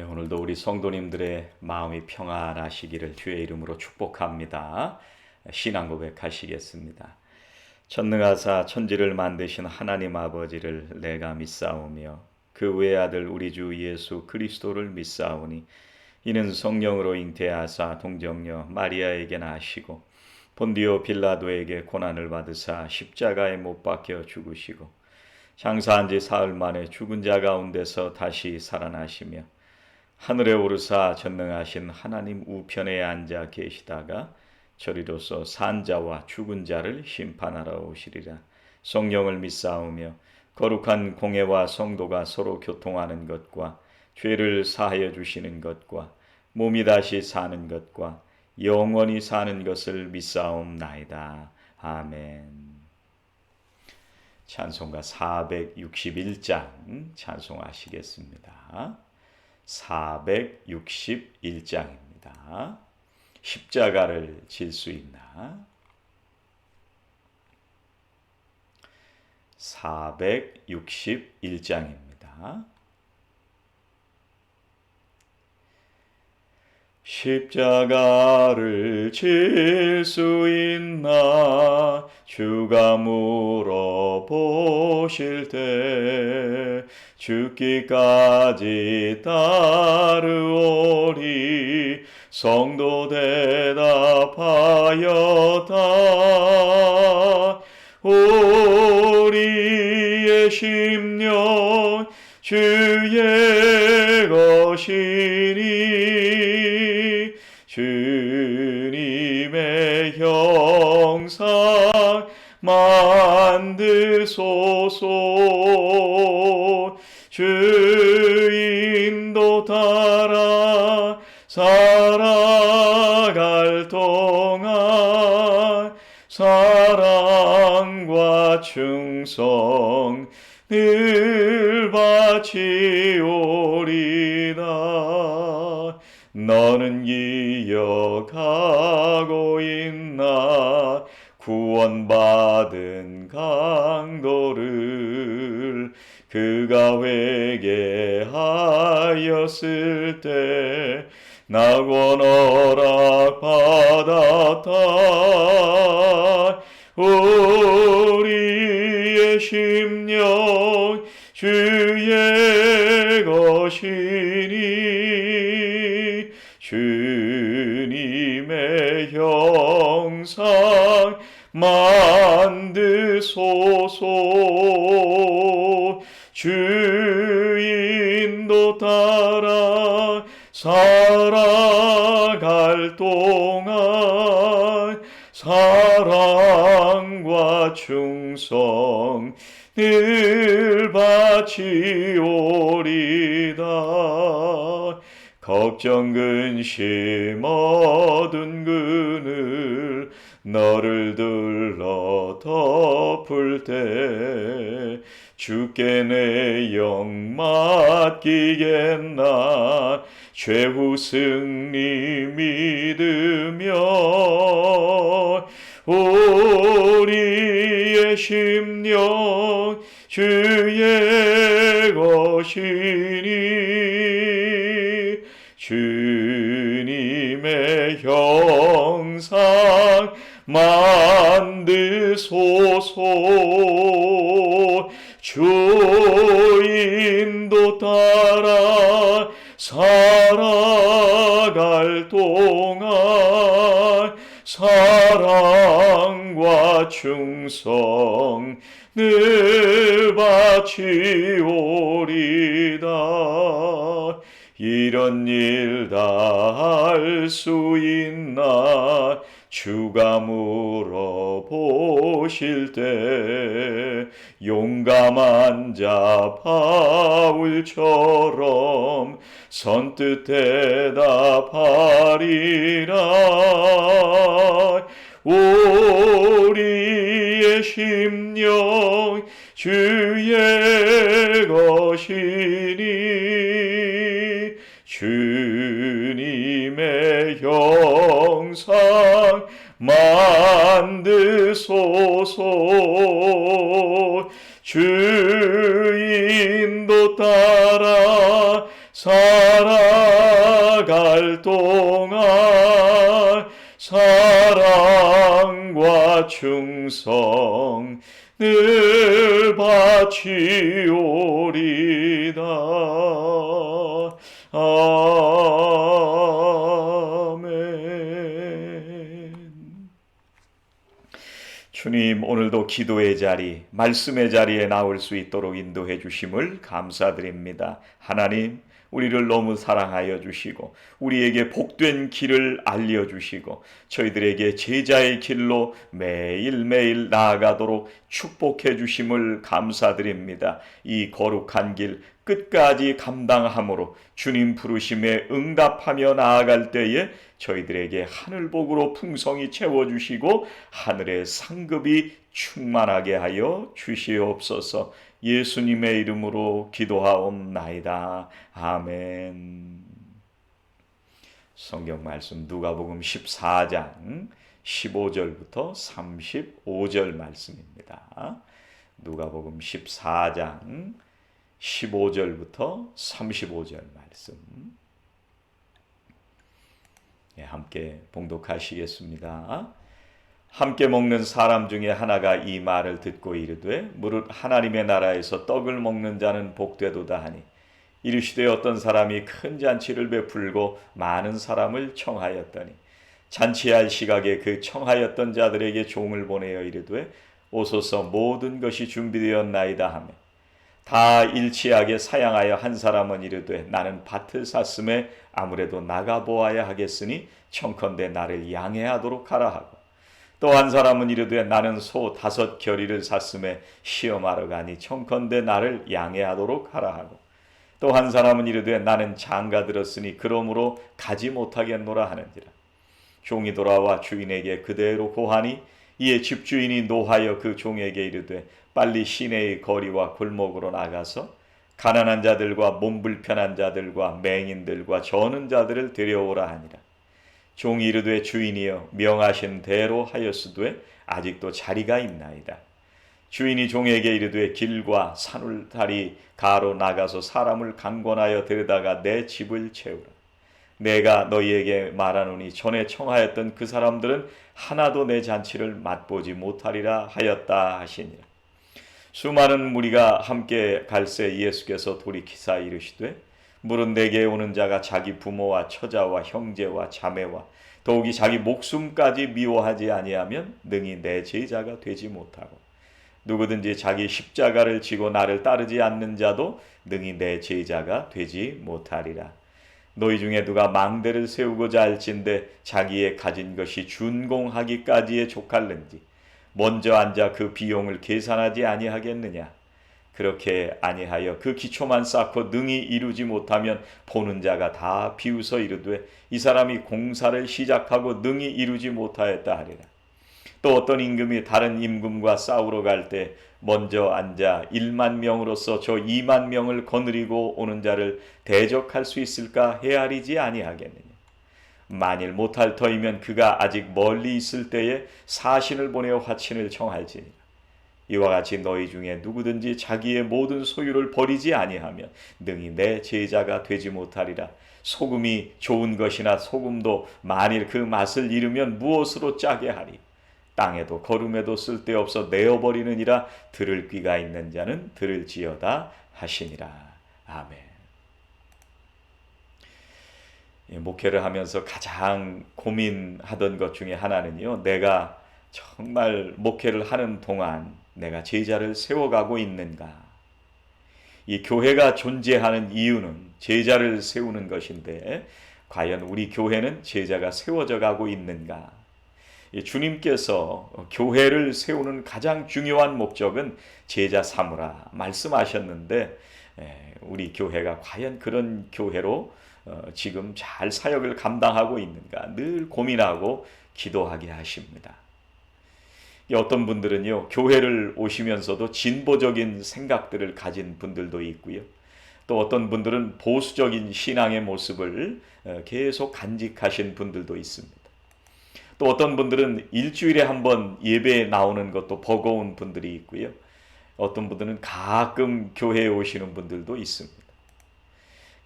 오늘도 우리 성도님들의 마음이 평안하시기를 주의 이름으로 축복합니다. 신앙 고백하시겠습니다. 전능하사 천지를 만드신 하나님 아버지를 내가 믿사오며 그 외아들 우리 주 예수 그리스도를 믿사오니 이는 성령으로 잉태하사 동정녀 마리아에게 나시고 본디오 빌라도에게 고난을 받으사 십자가에 못 박혀 죽으시고 장사한 지 사흘 만에 죽은 자 가운데서 다시 살아나시며 하늘에 오르사 전능하신 하나님 우편에 앉아 계시다가 저리로서 산 자와 죽은 자를 심판하러 오시리라. 성령을 믿사오며 거룩한 공회와 성도가 서로 교통하는 것과 죄를 사하여 주시는 것과 몸이 다시 사는 것과 영원히 사는 것을 믿사옵나이다. 아멘. 찬송가 461장 찬송하시겠습니다. 461장입니다. 십자가를 질 수 있나? 461장입니다. 십자가를 질 수 있나 주가 물어보실 때 죽기까지 따르오리 성도 대답하였다. 우리의 심령 주의 것이니 주님의 형상 만드소서. 주인도 따라 살아갈 동안 사랑과 충성 늘 바치오리다. 너는 기억하고 있나 구원받은 강도를 그가 회개하였을 때 낙원 허락받았다. 우리의 심령 주의 것이니 주님의 형상 만드소서. 주인도 따라 살아갈 동안 사랑과 충성 늘 바치오리다. 걱정 근심 어두운 그늘 너를 둘러 덮을 때 주께 내 영 맡기겠나 최후 승리 믿으며 우리의 심령 주의 것이니 주님의 형상 만드소서. 주인도 따라 살아갈 동안 사랑과 충성 늘 바치오리다. 이런 일 다 할 수 있나 주가 물어보실 때 용감한 자 바울처럼 선뜻 대답하리라. 우리의 심령 주의 것이니 주님의 형상 만드소서. 주인도 따라 살아 동안 사랑과 충성 늘 바치오리다. 아멘. 주님, 오늘도 기도의 자리, 말씀의 자리에 나올 수 있도록 인도해 주심을 감사드립니다. 하나님, 우리를 너무 사랑하여 주시고 우리에게 복된 길을 알려주시고 저희들에게 제자의 길로 매일매일 나아가도록 축복해 주심을 감사드립니다. 이 거룩한 길 끝까지 감당함으로 주님 부르심에 응답하며 나아갈 때에 저희들에게 하늘복으로 풍성히 채워주시고 하늘의 상급이 충만하게 하여 주시옵소서. 예수님의 이름으로 기도하옵나이다. 아멘. 성경 말씀 누가복음 14장 15절부터 35절 말씀입니다. 누가복음 14장 15절부터 35절 말씀. 함께 봉독하시겠습니다. 함께 먹는 사람 중에 하나가 이 말을 듣고 이르되 무릇 하나님의 나라에서 떡을 먹는 자는 복되도다 하니 이르시되 어떤 사람이 큰 잔치를 베풀고 많은 사람을 청하였더니 잔치할 시각에 그 청하였던 자들에게 종을 보내어 이르되 오소서 모든 것이 준비되었나이다 하며 다 일치하게 사양하여 한 사람은 이르되 나는 밭을 샀음에 아무래도 나가보아야 하겠으니 청컨대 나를 양해하도록 하라 하고 또 한 사람은 이르되 나는 소 5 겨리를 샀음에 시험하러 가니 청컨대 나를 양해하도록 하라 하고 또 한 사람은 이르되 나는 장가 들었으니 그러므로 가지 못하겠노라 하는지라. 종이 돌아와 주인에게 그대로 고하니 이에 집주인이 노하여 그 종에게 이르되 빨리 시내의 거리와 골목으로 나가서 가난한 자들과 몸 불편한 자들과 맹인들과 저는 자들을 데려오라 하니라. 종이 이르되 주인이여 명하신 대로 하였으되 아직도 자리가 있나이다. 주인이 종에게 이르되 길과 산울타리 가로 나가서 사람을 강권하여 데려다가 내 집을 채우라. 내가 너희에게 말하노니 전에 청하였던 그 사람들은 하나도 내 잔치를 맛보지 못하리라 하였다 하시니라. 수많은 무리가 함께 갈새 예수께서 돌이키사 이르시되 무릇 내게 오는 자가 자기 부모와 처자와 형제와 자매와 더욱이 자기 목숨까지 미워하지 아니하면 능히 내 제자가 되지 못하고 누구든지 자기 십자가를 지고 나를 따르지 않는 자도 능히 내 제자가 되지 못하리라. 너희 중에 누가 망대를 세우고자 할진대 자기의 가진 것이 준공하기까지에 족할는지 먼저 앉아 그 비용을 계산하지 아니하겠느냐. 그렇게 아니하여 그 기초만 쌓고 능히 이루지 못하면 보는 자가 다 비웃어 이르되 이 사람이 공사를 시작하고 능히 이루지 못하였다 하리라. 또 어떤 임금이 다른 임금과 싸우러 갈 때 먼저 앉아 1만 명으로서 저 2만 명을 거느리고 오는 자를 대적할 수 있을까 헤아리지 아니하겠느냐. 만일 못할 터이면 그가 아직 멀리 있을 때에 사신을 보내어 화친을 청할지니라. 이와 같이 너희 중에 누구든지 자기의 모든 소유를 버리지 아니하면 능히 내 제자가 되지 못하리라. 소금이 좋은 것이나 소금도 만일 그 맛을 잃으면 무엇으로 짜게 하리. 땅에도 거름에도 쓸데없어 내어버리느니라. 들을 귀가 있는 자는 들을지어다 하시니라. 아멘. 목회를 하면서 가장 고민하던 것 중에 하나는요, 내가 정말 목회를 하는 동안 내가 제자를 세워가고 있는가. 이 교회가 존재하는 이유는 제자를 세우는 것인데 과연 우리 교회는 제자가 세워져 가고 있는가. 주님께서 교회를 세우는 가장 중요한 목적은 제자 삼으라 말씀하셨는데 우리 교회가 과연 그런 교회로 지금 잘 사역을 감당하고 있는가 늘 고민하고 기도하게 하십니다. 어떤 분들은요, 교회를 오시면서도 진보적인 생각들을 가진 분들도 있고요. 또 어떤 분들은 보수적인 신앙의 모습을 계속 간직하신 분들도 있습니다. 또 어떤 분들은 일주일에 한 번 예배에 나오는 것도 버거운 분들이 있고요. 어떤 분들은 가끔 교회에 오시는 분들도 있습니다.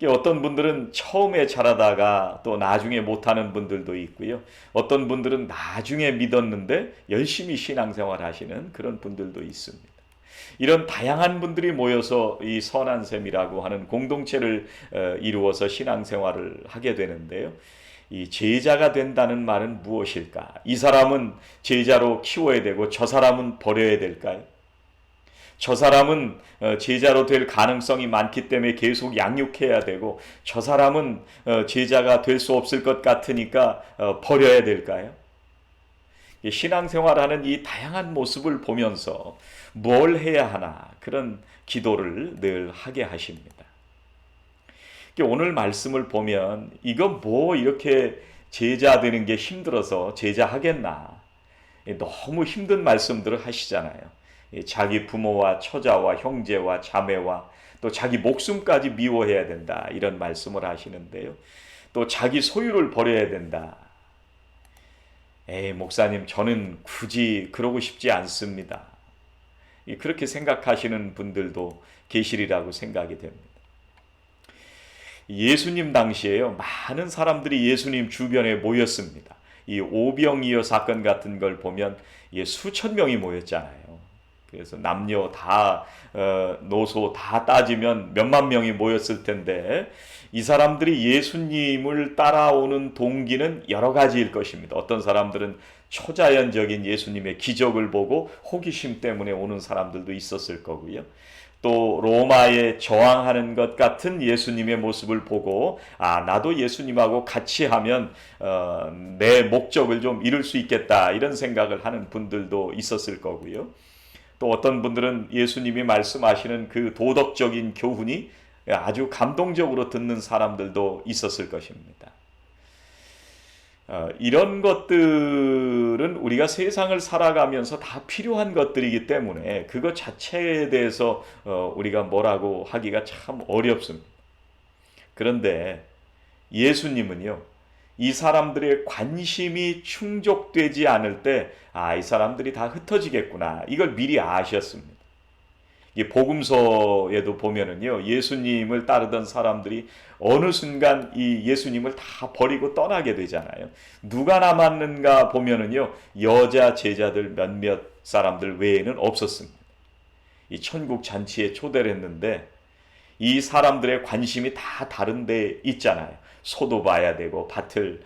어떤 분들은 처음에 잘하다가 또 나중에 못하는 분들도 있고요. 어떤 분들은 나중에 믿었는데 열심히 신앙생활 하시는 그런 분들도 있습니다. 이런 다양한 분들이 모여서 이 선한샘이라고 하는 공동체를 이루어서 신앙생활을 하게 되는데요. 이 제자가 된다는 말은 무엇일까? 이 사람은 제자로 키워야 되고 저 사람은 버려야 될까요? 저 사람은 제자로 될 가능성이 많기 때문에 계속 양육해야 되고 저 사람은 제자가 될 수 없을 것 같으니까 버려야 될까요? 신앙생활하는 이 다양한 모습을 보면서 뭘 해야 하나 그런 기도를 늘 하게 하십니다. 오늘 말씀을 보면 이거 뭐 이렇게 제자 되는 게 힘들어서 제자 하겠나, 너무 힘든 말씀들을 하시잖아요. 자기 부모와 처자와 형제와 자매와 또 자기 목숨까지 미워해야 된다, 이런 말씀을 하시는데요. 또 자기 소유를 버려야 된다. 목사님, 저는 굳이 그러고 싶지 않습니다. 그렇게 생각하시는 분들도 계시리라고 생각이 됩니다. 예수님 당시에요, 많은 사람들이 예수님 주변에 모였습니다. 이 오병이어 사건 같은 걸 보면 수천 명이 모였잖아요. 그래서 남녀 다 노소 다 따지면 몇만 명이 모였을 텐데 이 사람들이 예수님을 따라오는 동기는 여러 가지일 것입니다. 어떤 사람들은 초자연적인 예수님의 기적을 보고 호기심 때문에 오는 사람들도 있었을 거고요. 또 로마에 저항하는 것 같은 예수님의 모습을 보고 나도 예수님하고 같이 하면 내 목적을 좀 이룰 수 있겠다, 이런 생각을 하는 분들도 있었을 거고요. 또 어떤 분들은 예수님이 말씀하시는 그 도덕적인 교훈이 아주 감동적으로 듣는 사람들도 있었을 것입니다. 이런 것들은 우리가 세상을 살아가면서 다 필요한 것들이기 때문에 그것 자체에 대해서 우리가 뭐라고 하기가 참 어렵습니다. 그런데 예수님은요, 이 사람들의 관심이 충족되지 않을 때 이 사람들이 다 흩어지겠구나, 이걸 미리 아셨습니다. 이 복음서에도 보면은요, 예수님을 따르던 사람들이 어느 순간 이 예수님을 다 버리고 떠나게 되잖아요. 누가 남았는가 보면은요, 여자 제자들 몇몇 사람들 외에는 없었습니다. 이 천국 잔치에 초대를 했는데 이 사람들의 관심이 다 다른 데 있잖아요. 소도 봐야 되고 밭을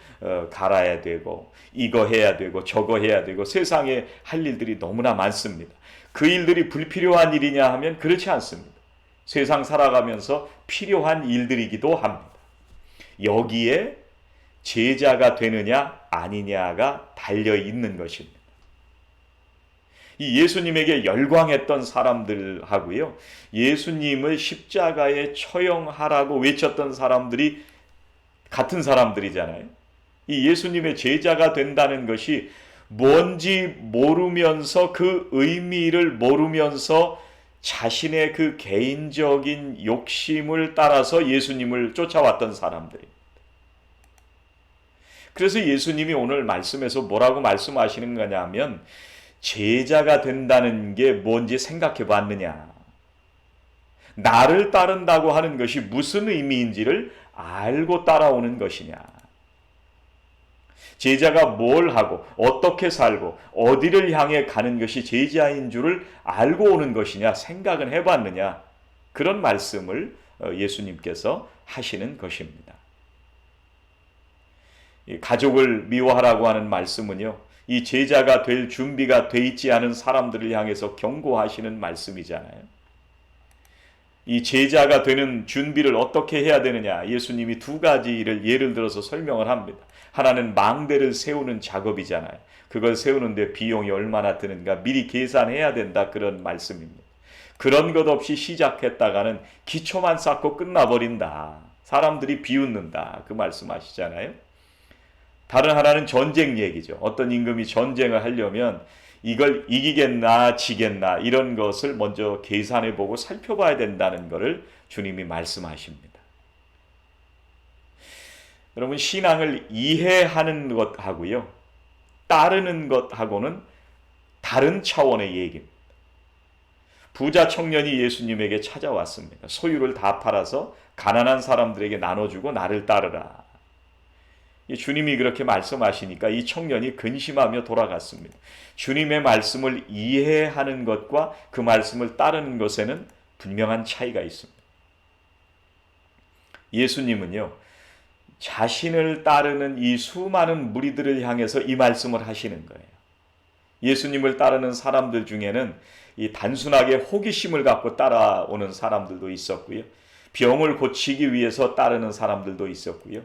갈아야 되고 이거 해야 되고 저거 해야 되고 세상에 할 일들이 너무나 많습니다. 그 일들이 불필요한 일이냐 하면 그렇지 않습니다. 세상 살아가면서 필요한 일들이기도 합니다. 여기에 제자가 되느냐 아니냐가 달려 있는 것입니다. 이 예수님에게 열광했던 사람들하고요, 예수님을 십자가에 처형하라고 외쳤던 사람들이 같은 사람들이잖아요. 이 예수님의 제자가 된다는 것이 뭔지 모르면서 그 의미를 모르면서 자신의 그 개인적인 욕심을 따라서 예수님을 쫓아왔던 사람들입니다. 그래서 예수님이 오늘 말씀에서 뭐라고 말씀하시는 거냐면 제자가 된다는 게 뭔지 생각해 봤느냐, 나를 따른다고 하는 것이 무슨 의미인지를 알고 따라오는 것이냐, 제자가 뭘 하고 어떻게 살고 어디를 향해 가는 것이 제자인 줄을 알고 오는 것이냐 생각은 해봤느냐, 그런 말씀을 예수님께서 하시는 것입니다. 가족을 미워하라고 하는 말씀은요, 이 제자가 될 준비가 돼 있지 않은 사람들을 향해서 경고하시는 말씀이잖아요. 이 제자가 되는 준비를 어떻게 해야 되느냐, 예수님이 두 가지를 예를 들어서 설명을 합니다. 하나는 망대를 세우는 작업이잖아요. 그걸 세우는데 비용이 얼마나 드는가 미리 계산해야 된다, 그런 말씀입니다. 그런 것 없이 시작했다가는 기초만 쌓고 끝나버린다, 사람들이 비웃는다, 그 말씀하시잖아요. 다른 하나는 전쟁 얘기죠. 어떤 임금이 전쟁을 하려면 이걸 이기겠나 지겠나 이런 것을 먼저 계산해보고 살펴봐야 된다는 것을 주님이 말씀하십니다. 여러분, 신앙을 이해하는 것하고요, 따르는 것하고는 다른 차원의 얘기입니다. 부자 청년이 예수님에게 찾아왔습니다. 소유를 다 팔아서 가난한 사람들에게 나눠주고 나를 따르라. 주님이 그렇게 말씀하시니까 이 청년이 근심하며 돌아갔습니다. 주님의 말씀을 이해하는 것과 그 말씀을 따르는 것에는 분명한 차이가 있습니다. 예수님은요, 자신을 따르는 이 수많은 무리들을 향해서 이 말씀을 하시는 거예요. 예수님을 따르는 사람들 중에는 이 단순하게 호기심을 갖고 따라오는 사람들도 있었고요. 병을 고치기 위해서 따르는 사람들도 있었고요.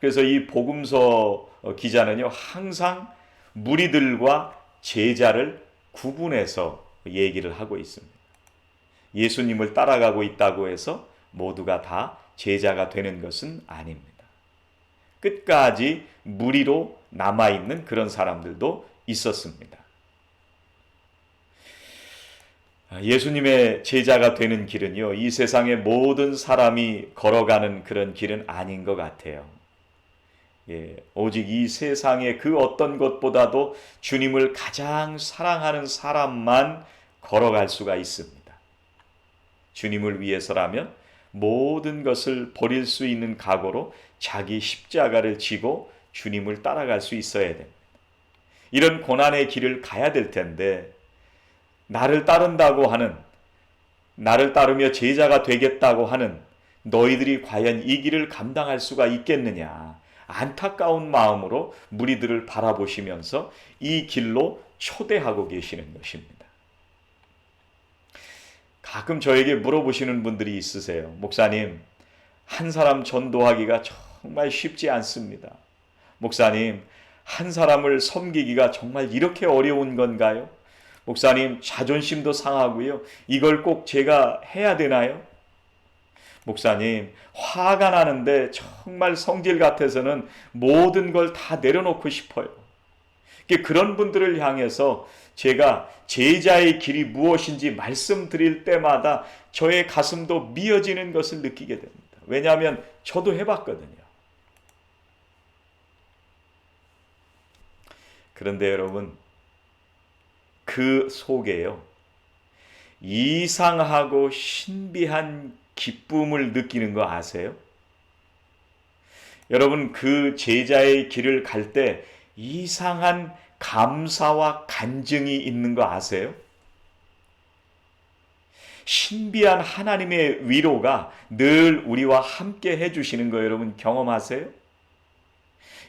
그래서 이 복음서 기자는요, 항상 무리들과 제자를 구분해서 얘기를 하고 있습니다. 예수님을 따라가고 있다고 해서 모두가 다 제자가 되는 것은 아닙니다. 끝까지 무리로 남아있는 그런 사람들도 있었습니다. 예수님의 제자가 되는 길은요, 이 세상의 모든 사람이 걸어가는 그런 길은 아닌 것 같아요. 오직 이 세상의 그 어떤 것보다도 주님을 가장 사랑하는 사람만 걸어갈 수가 있습니다. 주님을 위해서라면 모든 것을 버릴 수 있는 각오로 자기 십자가를 지고 주님을 따라갈 수 있어야 됩니다. 이런 고난의 길을 가야 될 텐데, 나를 따른다고 하는, 나를 따르며 제자가 되겠다고 하는 너희들이 과연 이 길을 감당할 수가 있겠느냐, 안타까운 마음으로 무리들을 바라보시면서 이 길로 초대하고 계시는 것입니다. 가끔 저에게 물어보시는 분들이 있으세요. 목사님, 한 사람 전도하기가 정말 쉽지 않습니다. 목사님, 한 사람을 섬기기가 정말 이렇게 어려운 건가요? 목사님, 자존심도 상하고요. 이걸 꼭 제가 해야 되나요? 목사님, 화가 나는데 정말 성질 같아서는 모든 걸 다 내려놓고 싶어요. 그런 분들을 향해서 제가 제자의 길이 무엇인지 말씀드릴 때마다 저의 가슴도 미어지는 것을 느끼게 됩니다. 왜냐하면 저도 해봤거든요. 그런데 여러분, 그 속에요, 이상하고 신비한 기쁨을 느끼는 거 아세요? 여러분, 그 제자의 길을 갈 때 이상한 감사와 간증이 있는 거 아세요? 신비한 하나님의 위로가 늘 우리와 함께 해주시는 거 여러분 경험하세요?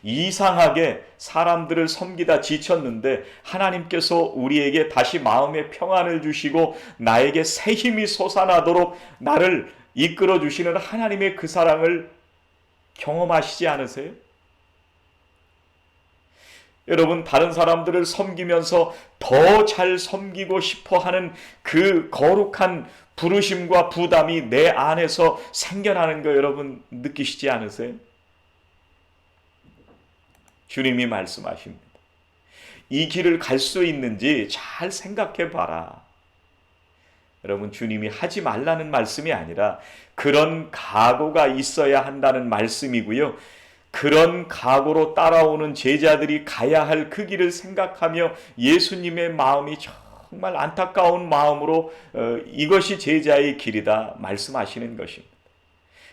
이상하게 사람들을 섬기다 지쳤는데 하나님께서 우리에게 다시 마음의 평안을 주시고 나에게 새 힘이 솟아나도록 나를 이끌어 주시는 하나님의 그 사랑을 경험하시지 않으세요? 여러분, 다른 사람들을 섬기면서 더 잘 섬기고 싶어 하는 그 거룩한 부르심과 부담이 내 안에서 생겨나는 거 여러분 느끼시지 않으세요? 주님이 말씀하십니다. 이 길을 갈 수 있는지 잘 생각해 봐라. 여러분, 주님이 하지 말라는 말씀이 아니라 그런 각오가 있어야 한다는 말씀이고요. 그런 각오로 따라오는 제자들이 가야 할 그 길을 생각하며 예수님의 마음이 정말 안타까운 마음으로 이것이 제자의 길이다 말씀하시는 것입니다.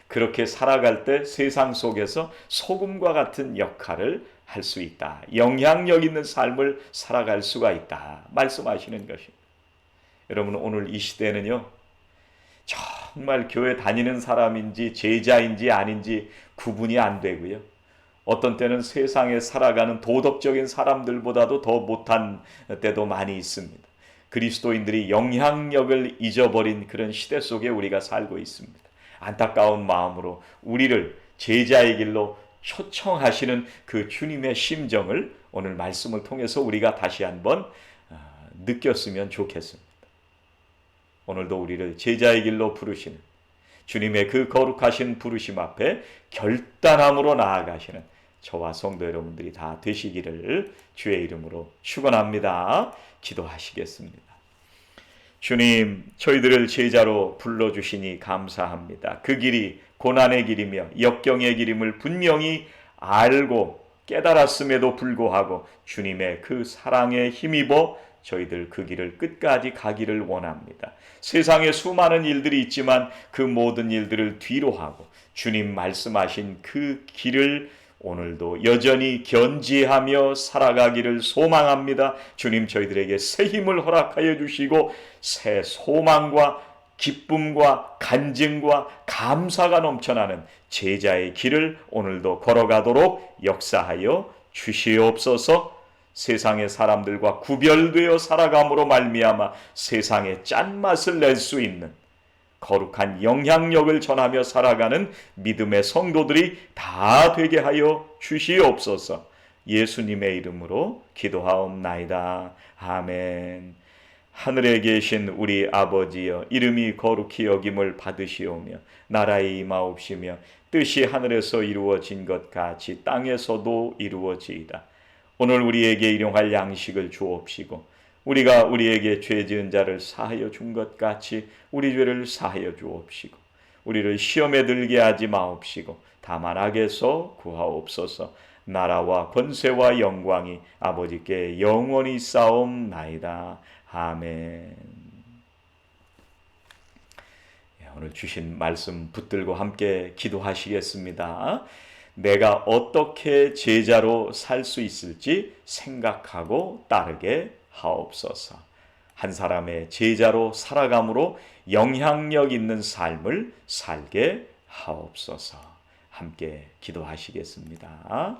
그렇게 살아갈 때 세상 속에서 소금과 같은 역할을 할 수 있다. 영향력 있는 삶을 살아갈 수가 있다 말씀하시는 것입니다. 여러분, 오늘 이 시대는요, 정말 교회 다니는 사람인지 제자인지 아닌지 구분이 안 되고요. 어떤 때는 세상에 살아가는 도덕적인 사람들보다도 더 못한 때도 많이 있습니다. 그리스도인들이 영향력을 잊어버린 그런 시대 속에 우리가 살고 있습니다. 안타까운 마음으로 우리를 제자의 길로 초청하시는 그 주님의 심정을 오늘 말씀을 통해서 우리가 다시 한번 느꼈으면 좋겠습니다. 오늘도 우리를 제자의 길로 부르시는 주님의 그 거룩하신 부르심 앞에 결단함으로 나아가시는 저와 성도 여러분들이 다 되시기를 주의 이름으로 축원합니다. 기도하시겠습니다. 주님, 저희들을 제자로 불러주시니 감사합니다. 그 길이 고난의 길이며 역경의 길임을 분명히 알고 깨달았음에도 불구하고 주님의 그 사랑에 힘입어 저희들 그 길을 끝까지 가기를 원합니다. 세상에 수많은 일들이 있지만 그 모든 일들을 뒤로 하고 주님 말씀하신 그 길을 오늘도 여전히 견지하며 살아가기를 소망합니다. 주님 저희들에게 새 힘을 허락하여 주시고 새 소망과 기쁨과 간증과 감사가 넘쳐나는 제자의 길을 오늘도 걸어가도록 역사하여 주시옵소서. 세상의 사람들과 구별되어 살아감으로 말미암아 세상의 짠맛을 낼 수 있는 거룩한 영향력을 전하며 살아가는 믿음의 성도들이 다 되게 하여 주시옵소서. 예수님의 이름으로 기도하옵나이다. 아멘. 하늘에 계신 우리 아버지여, 이름이 거룩히 여김을 받으시오며 나라의 임하옵시며 뜻이 하늘에서 이루어진 것 같이 땅에서도 이루어지이다. 오늘 우리에게 일용할 양식을 주옵시고 우리가 우리에게 죄 지은 자를 사하여 준 것 같이 우리 죄를 사하여 주옵시고 우리를 시험에 들게 하지 마옵시고 다만 악에서 구하옵소서. 나라와 권세와 영광이 아버지께 영원히 싸움나이다. 아멘. 오늘 주신 말씀 붙들고 함께 기도하시겠습니다. 내가 어떻게 제자로 살 수 있을지 생각하고 따르게 하옵소서. 한 사람의 제자로 살아감으로 영향력 있는 삶을 살게 하옵소서. 함께 기도하시겠습니다.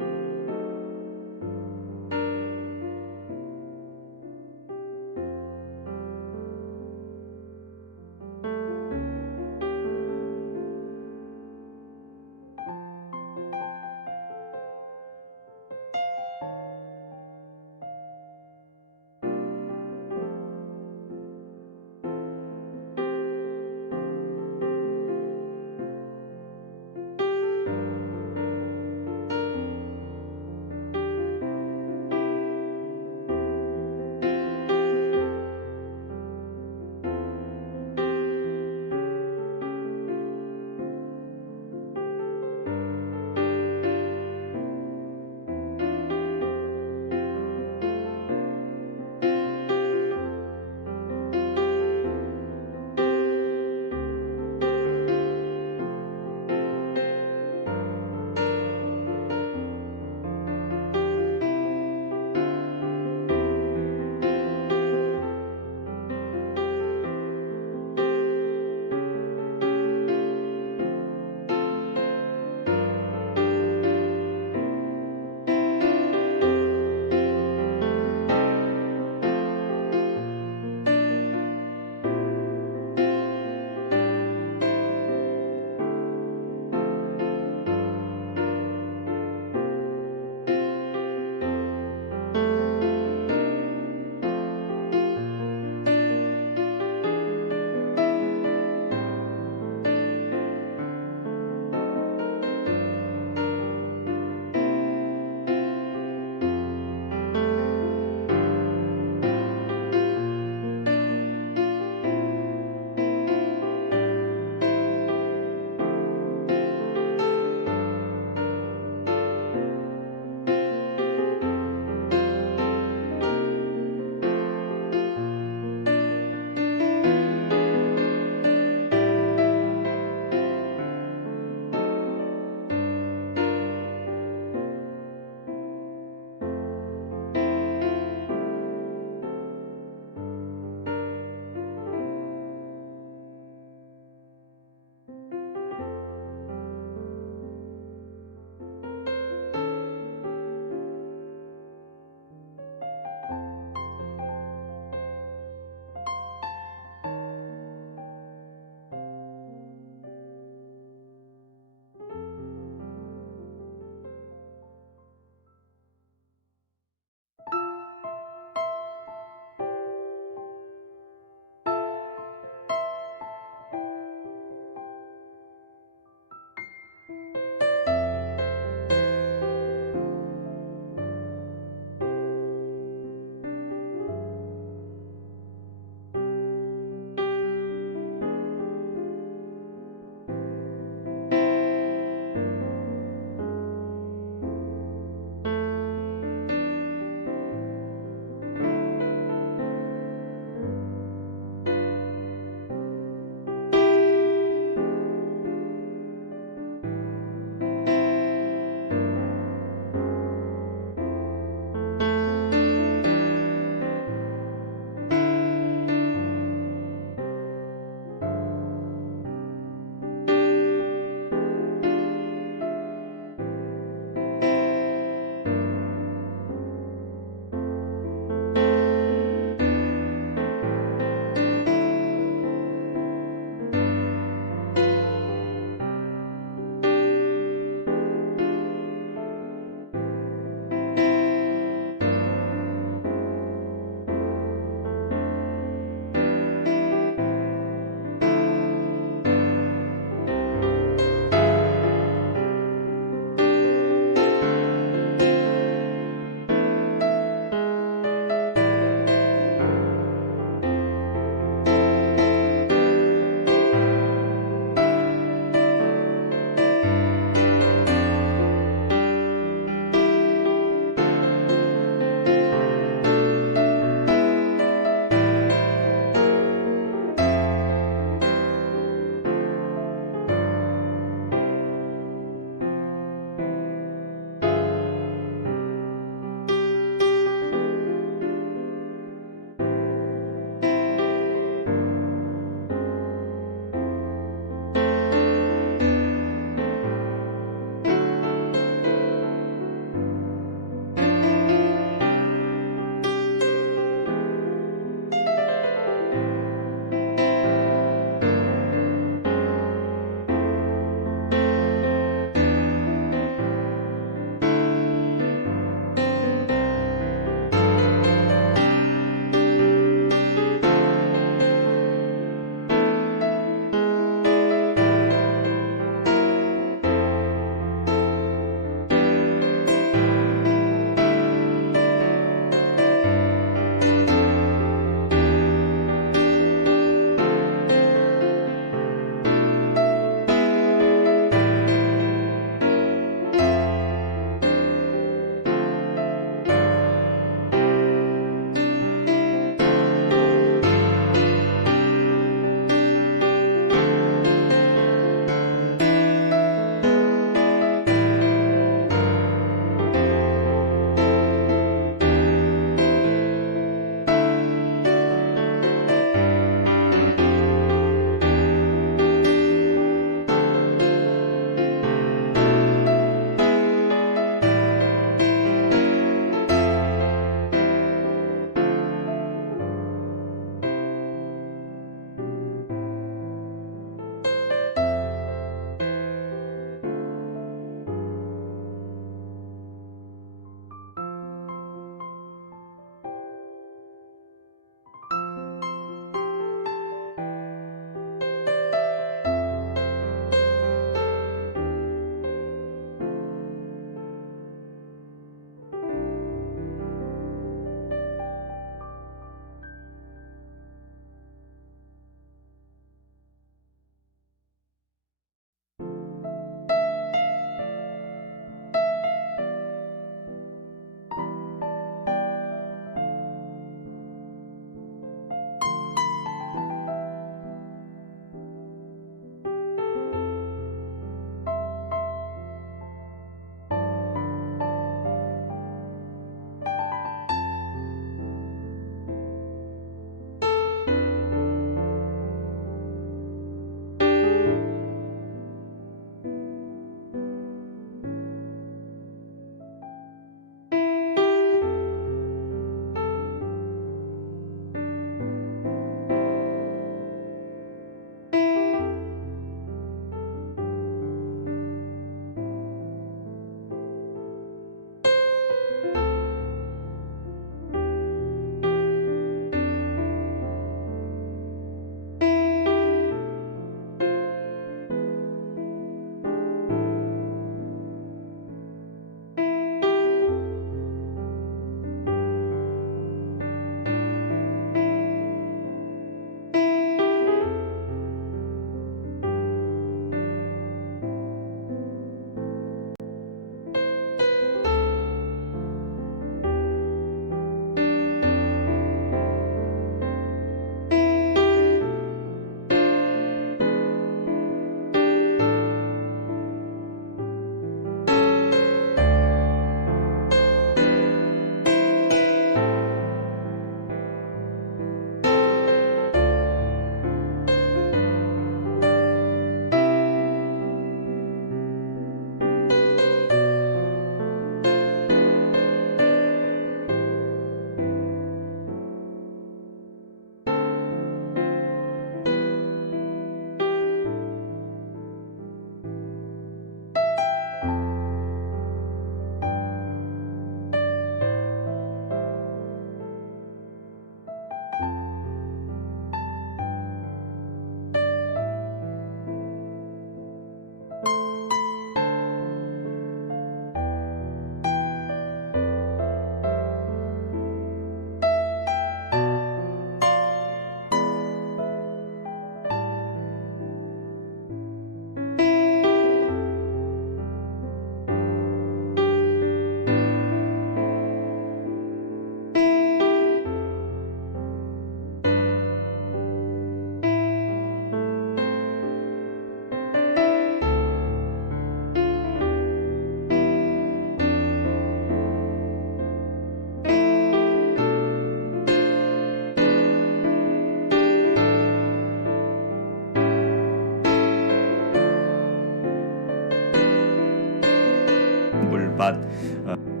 어,